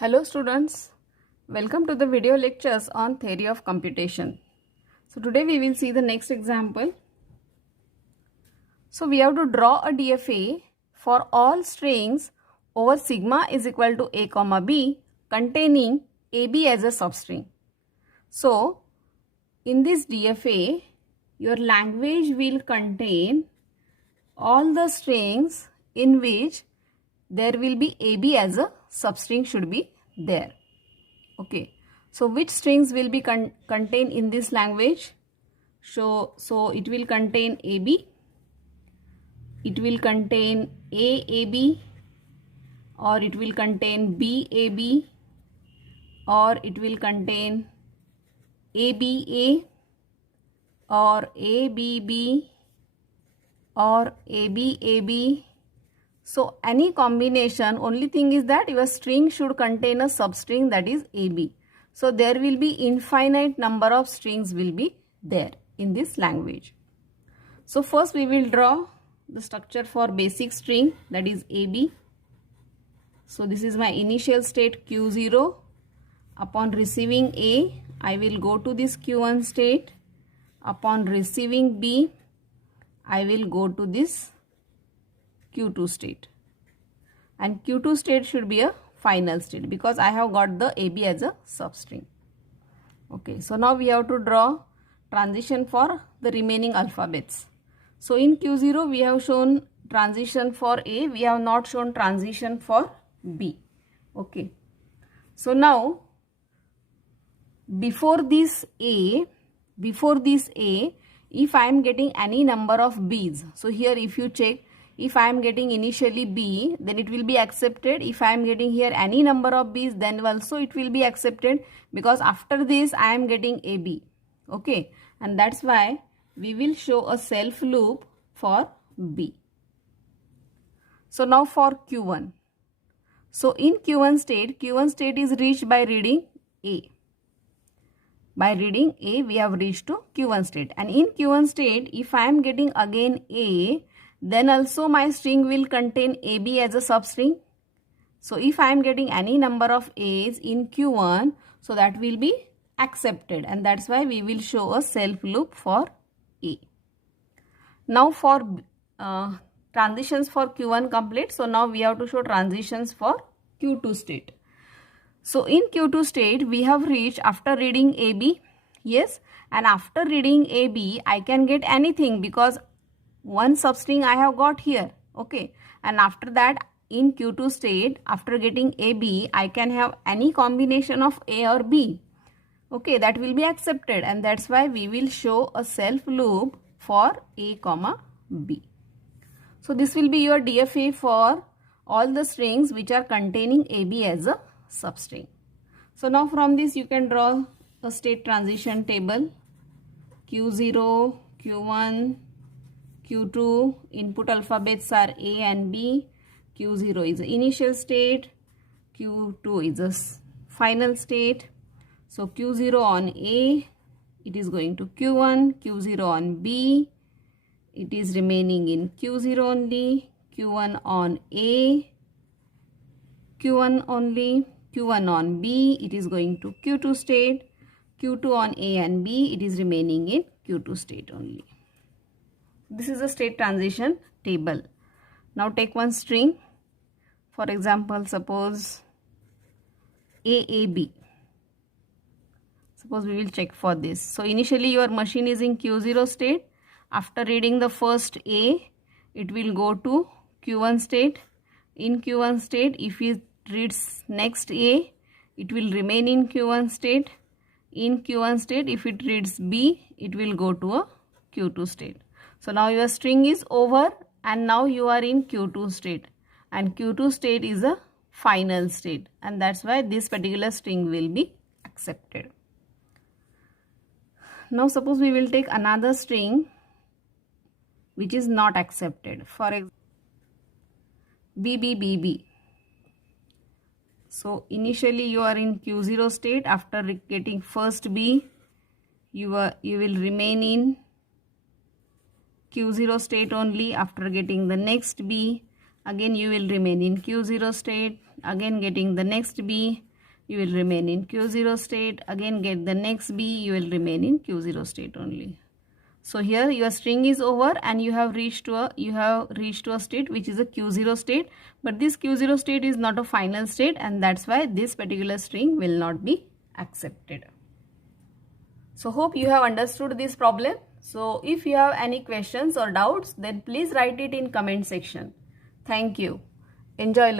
Hello students, welcome to the video lectures on theory of computation. So today we will see the next example. So we have to draw a DFA for all strings over sigma is equal to a comma b containing AB as a substring. So in this DFA your language will contain all the strings in which there will be AB as a substring should be there. Okay, so which strings will be contained in this language? So it will contain AB, it will contain AAB, or it will contain BAB, or it will contain ABA, or ABB, or ABAB. So any combination, only thing is that your string should contain a substring, that is AB. So there will be infinite number of strings will be there in this language. So first we will draw the structure for basic string, that is AB. So this is my initial state Q0. Upon receiving A, I will go to this Q1 state. Upon receiving B, I will go to this Q2 state, and Q2 state should be a final state because I have got the AB as a substring. Okay, so now we have to draw transition for the remaining alphabets. So in Q0 we have shown transition for A, we have not shown transition for B. Okay, so now before this A, if I am getting any number of B's, so here if you check, if I am getting initially B, then it will be accepted. If I am getting here any number of B's, then also it will be accepted because after this I am getting AB. Okay, and that's why we will show a self loop for B. So now for Q1. So in Q1 state is reached by reading A. By reading A, we have reached to Q1 state. And in Q1 state, if I am getting again A, then also my string will contain AB as a substring. So if I am getting any number of A's in Q1, so that will be accepted, and that's why we will show a self loop for A. Now for transitions for Q1 complete, so now we have to show transitions for Q2 state. So in Q2 state, we have reached after reading AB, yes, and after reading AB, I can get anything because one substring I have got here, okay, and after that in Q2 state, after getting AB, I can have any combination of A or B, okay, that will be accepted, and that's why we will show a self loop for A comma B. So this will be your DFA for all the strings which are containing AB as a substring. So now from this you can draw a state transition table. Q0, Q1, Q2, input alphabets are A and B. Q0 is the initial state, Q2 is the final state. So Q0 on A, it is going to Q1, Q0 on B, it is remaining in Q0 only, Q1 on A, Q1 only, Q1 on B, it is going to Q2 state, Q2 on A and B, it is remaining in Q2 state only. This is a state transition table. Now take one string. For example, suppose AAB. Suppose we will check for this. So initially your machine is in Q0 state. After reading the first A, it will go to Q1 state. In Q1 state, if it reads next A, it will remain in Q1 state. In Q1 state, if it reads B, it will go to a Q2 state. So now your string is over and now you are in Q2 state, and Q2 state is a final state, and that's why this particular string will be accepted. Now suppose we will take another string which is not accepted. For example, BBBB. So initially you are in Q0 state. After getting first B, you will remain in Q0 state only. After getting the next B, again you will remain in Q0 state. Again getting the next B, you will remain in Q0 state. Again get the next B, you will remain in Q0 state only. So here your string is over and you have reached to a state which is a Q0 state, but this Q0 state is not a final state, and that's why this particular string will not be accepted. So hope you have understood this problem. So if you have any questions or doubts, then please write it in comment section. Thank you. Enjoy learning.